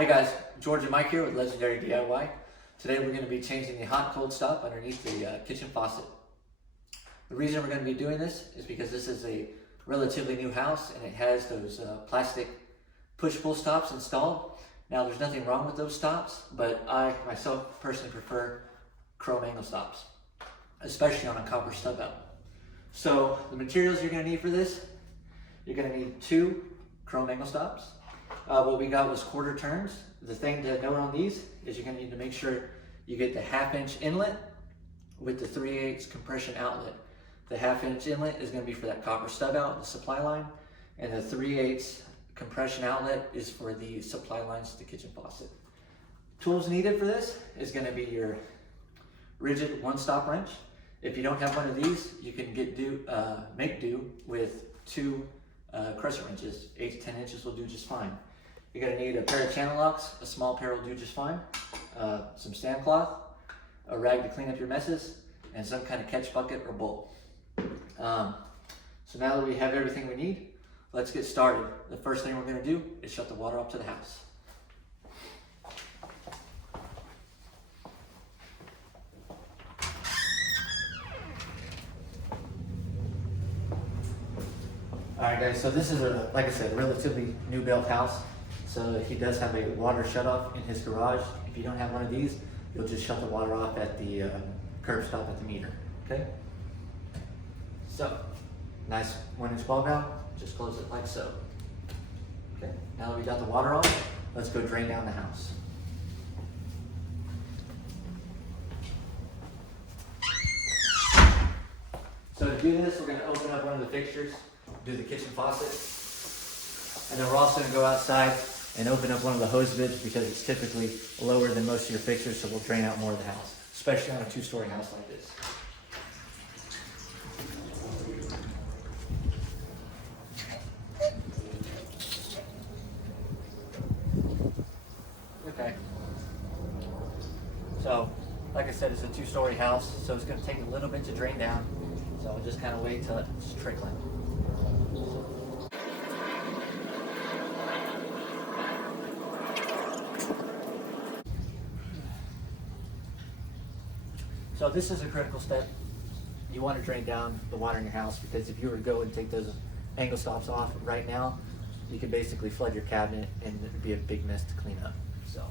Hey guys, George and Mike here with Legendary DIY. Today we're going to be changing the hot and cold stop underneath the kitchen faucet. The reason we're going to be doing this is because this is a relatively new house and it has those plastic push-pull stops installed. Now there's nothing wrong with those stops, but I myself personally prefer chrome angle stops, especially on a copper stub out. So the materials you're going to need for this, you're going to need 2 chrome angle stops. What we got was quarter turns. The thing to note on these is you're going to need to make sure you get the 1/2 inch inlet with the 3/8 compression outlet. The 1/2 inch inlet is going to be for that copper stub out, the supply line, and the 3/8 compression outlet is for the supply lines to the kitchen faucet. Tools needed for this is going to be your rigid 1-stop wrench. If you don't have one of these, you can make do with 2 crescent wrenches. 8 to 10 inches will do just fine. You're going to need a pair of channel locks. A small pair will do just fine. Some stand cloth, a rag to clean up your messes, and some kind of catch bucket or bowl. So now that we have everything we need, let's get started. The first thing we're going to do is shut the water off to the house. Alright guys, so this is like I said, a relatively new built house. So he does have a water shut off in his garage. If you don't have one of these, you'll just shut the water off at the curb stop at the meter, okay? So, nice 1-inch ball valve, just close it like so. Okay, now that we got the water on, let's go drain down the house. So to do this, we're going to open up one of the fixtures, do the kitchen faucet, and then we're also going to go outside and open up one of the hose bibs because it's typically lower than most of your fixtures, so we'll drain out more of the house, especially on a 2-story house like this. Okay. So, like I said, it's a 2-story house, so it's going to take a little bit to drain down. So I'll just kind of wait till it's trickling. So this is a critical step. You want to drain down the water in your house because if you were to go and take those angle stops off right now, you can basically flood your cabinet and it'd be a big mess to clean up. So.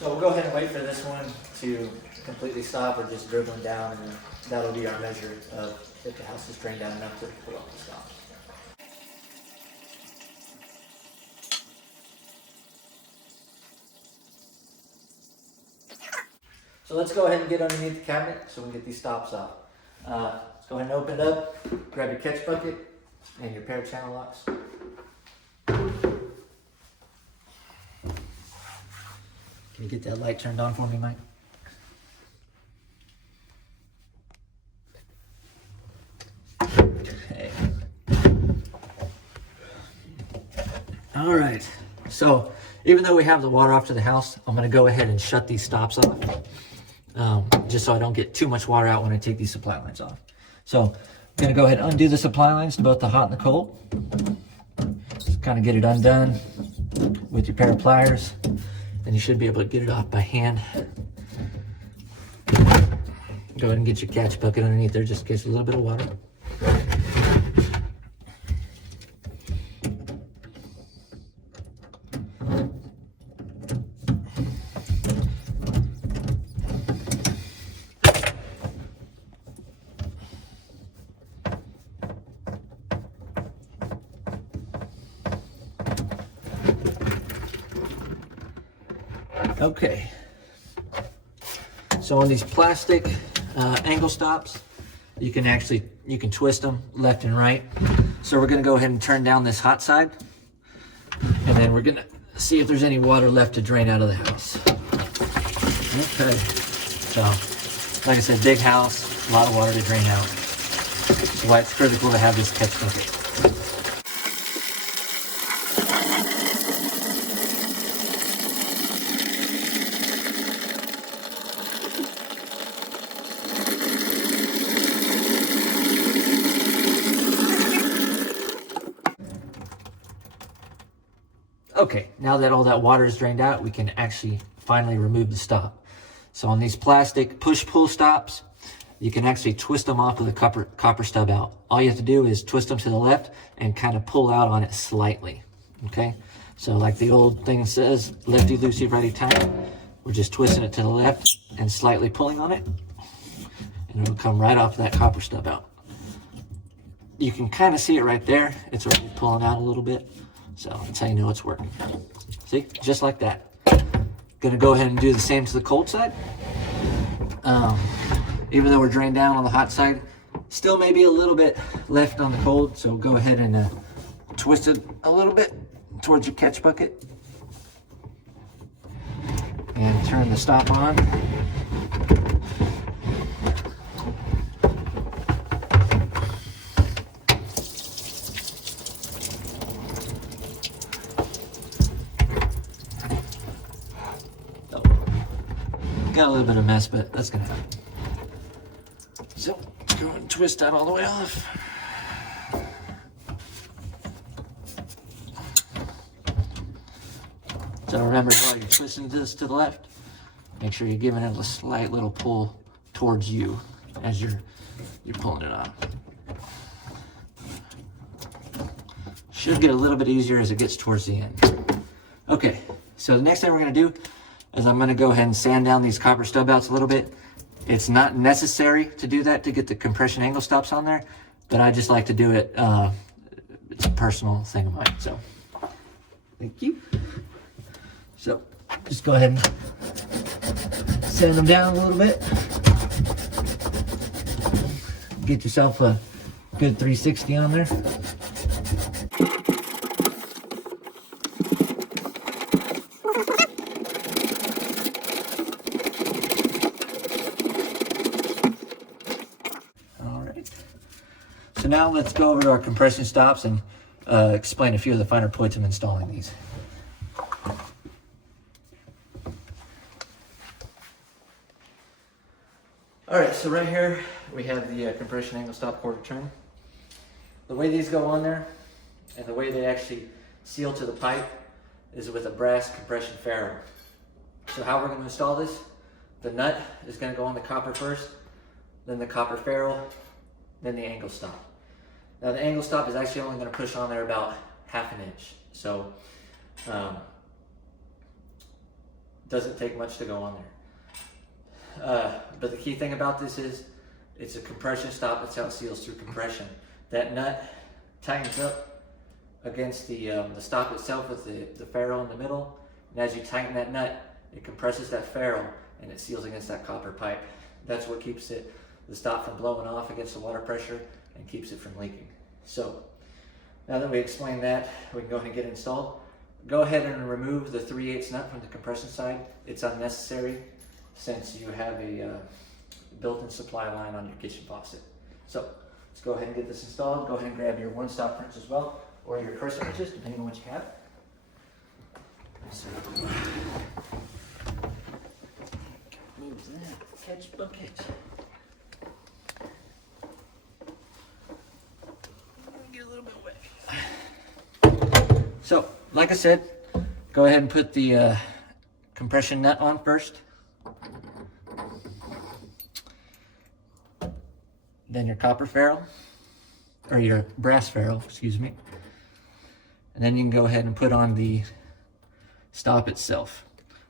So we'll go ahead and wait for this one to completely stop or just dribbling down, and that'll be our measure of if the house is drained down enough to pull off the stop. So let's go ahead and get underneath the cabinet so we can get these stops off. Let's go ahead and open it up, grab your catch bucket and your pair of channel locks. Can you get that light turned on for me, Mike? Okay. All right. So even though we have the water off to the house, I'm going to go ahead and shut these stops off, just so I don't get too much water out when I take these supply lines off. So I'm going to go ahead and undo the supply lines to both the hot and the cold. Just kind of get it undone with your pair of pliers. Then you should be able to get it off by hand. Go ahead and get your catch bucket underneath there just in case a little bit of water. Okay, so on these plastic angle stops, you can twist them left and right. So we're gonna go ahead and turn down this hot side, and then we're gonna see if there's any water left to drain out of the house. Okay, so like I said, big house, a lot of water to drain out. That's why it's critical to have this catch bucket. Okay, now that all that water is drained out, we can actually finally remove the stop. So on these plastic push-pull stops, you can actually twist them off with the copper stub out. All you have to do is twist them to the left and kind of pull out on it slightly, okay? So like the old thing says, lefty loosey, righty tight. We're just twisting it to the left and slightly pulling on it, and it'll come right off that copper stub out. You can kind of see it right there. It's already pulling out a little bit. So that's how you know it's working. See, just like that. Gonna go ahead and do the same to the cold side. Even though we're drained down on the hot side, still maybe a little bit left on the cold. So go ahead and twist it a little bit towards your catch bucket. And turn the stop on. Got a little bit of mess, but that's gonna happen. So go and twist that all the way off. So remember, while you're twisting this to the left, make sure you're giving it a slight little pull towards you as you're pulling it off. Should get a little bit easier as it gets towards the end. Okay, so the next thing we're gonna do is I'm gonna go ahead and sand down these copper stub outs a little bit. It's not necessary to do that to get the compression angle stops on there, but I just like to do it. It's a personal thing of mine, so thank you. So just go ahead and sand them down a little bit. Get yourself a good 360 on there. So now let's go over to our compression stops and explain a few of the finer points of installing these. All right, so right here we have the compression angle stop quarter turn. The way these go on there and the way they actually seal to the pipe is with a brass compression ferrule. So how we're going to install this, the nut is going to go on the copper first, then the copper ferrule, then the angle stop. Now the angle stop is actually only going to push on there about 1/2 inch. So doesn't take much to go on there. But the key thing about this is it's a compression stop. That's how it seals through compression. That nut tightens up against the stop itself with the ferrule in the middle. And as you tighten that nut, it compresses that ferrule and it seals against that copper pipe. That's what keeps the stop from blowing off against the water pressure and keeps it from leaking. So now that we explained that, we can go ahead and get it installed. Go ahead and remove the 3/8 nut from the compression side. It's unnecessary since you have a built-in supply line on your kitchen faucet. So let's go ahead and get this installed. Go ahead and grab your 1-stop wrench as well, or your crescent wrenches, depending on what you have. So, move that catch bucket. Get a little bit wet. So, like I said, go ahead and put the compression nut on first. Then your copper ferrule, or your brass ferrule, excuse me. And then you can go ahead and put on the stop itself.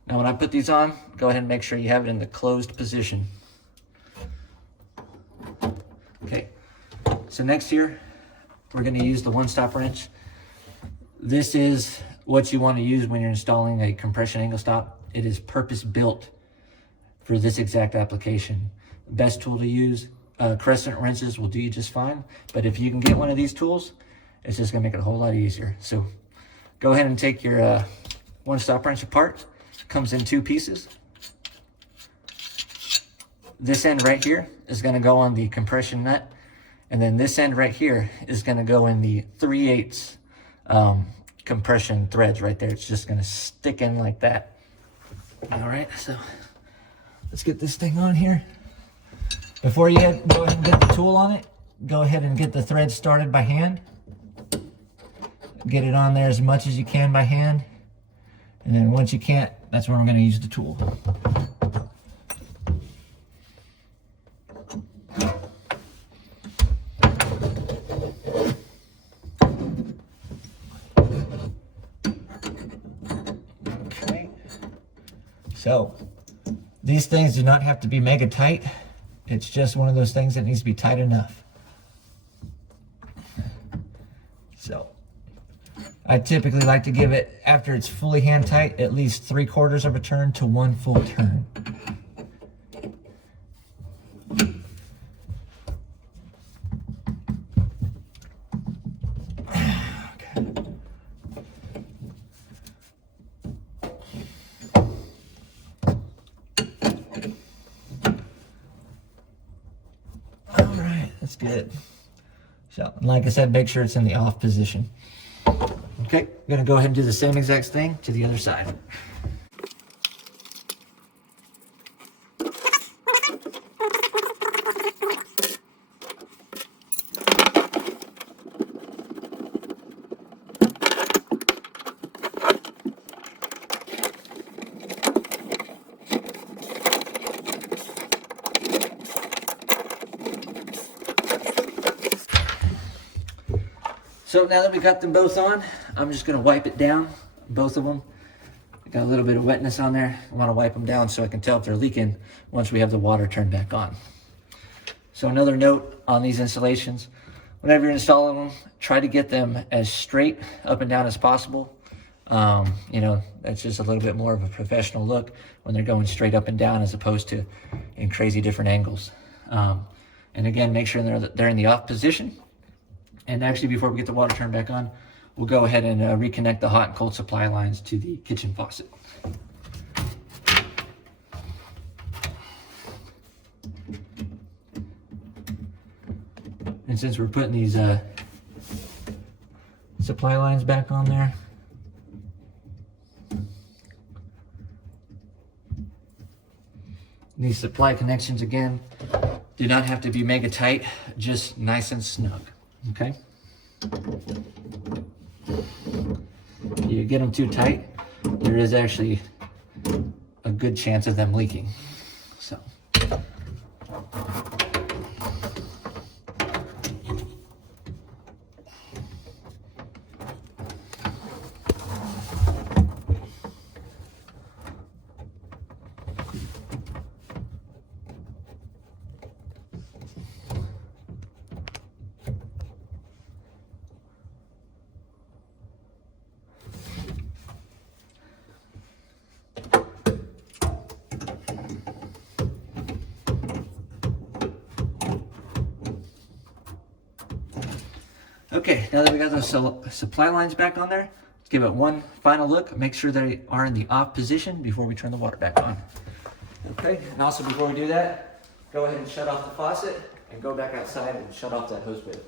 Now when I put these on, go ahead and make sure you have it in the closed position. Okay, so next here, we're gonna use the 1-stop wrench. This is what you wanna use when you're installing a compression angle stop. It is purpose built for this exact application. Best tool to use. Crescent wrenches will do you just fine, but if you can get one of these tools, it's just gonna make it a whole lot easier. So go ahead and take your 1-stop wrench apart. It comes in 2 pieces. This end right here is gonna go on the compression nut, and then this end right here is gonna go in the 3/8 compression threads right there. It's just gonna stick in like that. All right, so let's get this thing on here. Before you go ahead and get the tool on it, go ahead and get the thread started by hand. Get it on there as much as you can by hand. And then once you can't, that's when we're going to use the tool. Okay. So these things do not have to be mega tight. It's just one of those things that needs to be tight enough. So I typically like to give it, after it's fully hand tight, at least 3/4 of a turn to 1 full turn. All right, that's good. So, like I said, make sure it's in the off position. Okay, I'm gonna go ahead and do the same exact thing to the other side. So now that we got them both on, I'm just gonna wipe it down, both of them. I got a little bit of wetness on there. I wanna wipe them down so I can tell if they're leaking once we have the water turned back on. So another note on these installations, whenever you're installing them, try to get them as straight up and down as possible. You know, that's just a little bit more of a professional look when they're going straight up and down as opposed to in crazy different angles. And again, make sure they're in the off position. And actually, before we get the water turned back on, we'll go ahead and reconnect the hot and cold supply lines to the kitchen faucet. And since we're putting these supply lines back on there, these supply connections, again, do not have to be mega tight, just nice and snug. Okay. You get them too tight, there is actually a good chance of them leaking. So. Okay, now that we got those supply lines back on there, let's give it one final look. Make sure they are in the off position before we turn the water back on. Okay, and also before we do that, go ahead and shut off the faucet and go back outside and shut off that hose bib.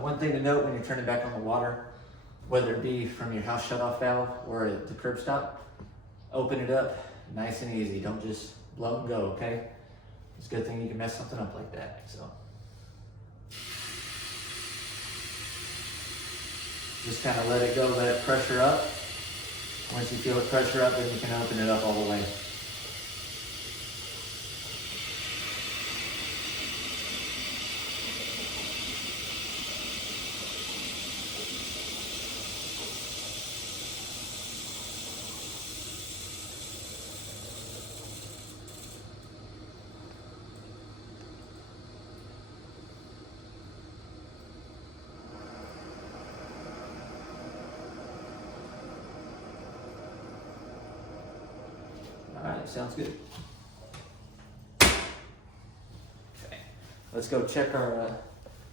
One thing to note when you're turning back on the water, whether it be from your house shutoff valve or at the curb stop, open it up nice and easy. Don't just blow and go, okay? It's a good thing you can mess something up like that. So just kind of let it go, let it pressure up. Once you feel it pressure up, then you can open it up all the way. All right, sounds good. Okay, let's go check our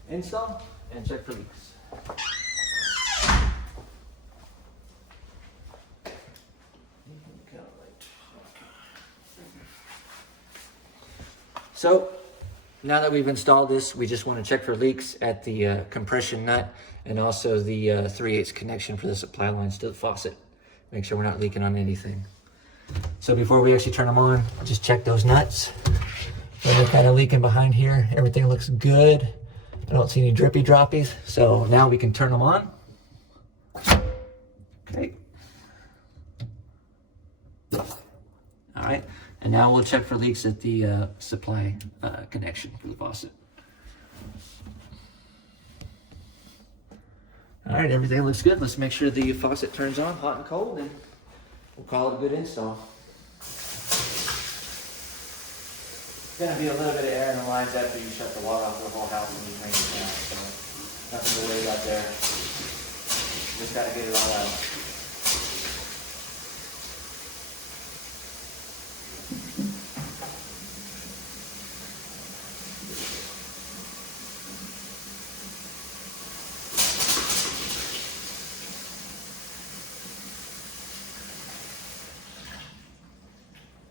install and check for leaks. So now that we've installed this, we just want to check for leaks at the compression nut and also the 3/8 connection for the supply lines to the faucet. Make sure we're not leaking on anything. So before we actually turn them on, just check those nuts. They're kind of leaking behind here. Everything looks good. I don't see any drippy droppies. So now we can turn them on. Okay. All right. And now we'll check for leaks at the supply connection for the faucet. All right, everything looks good. Let's make sure the faucet turns on, hot and cold, and we'll call it a good install. There's going to be a little bit of air in the lines after you shut the water off for the whole house and you drain it down, so nothing to worry about there. Just got to get it all out.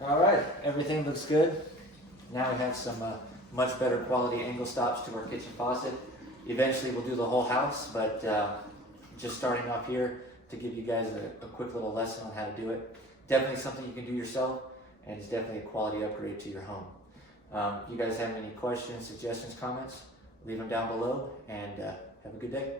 All right, everything looks good. Now we have some much better quality angle stops to our kitchen faucet. Eventually we'll do the whole house, but just starting off here to give you guys a quick little lesson on how to do it. Definitely something you can do yourself, and it's definitely a quality upgrade to your home. If you guys have any questions, suggestions, comments, leave them down below, and have a good day.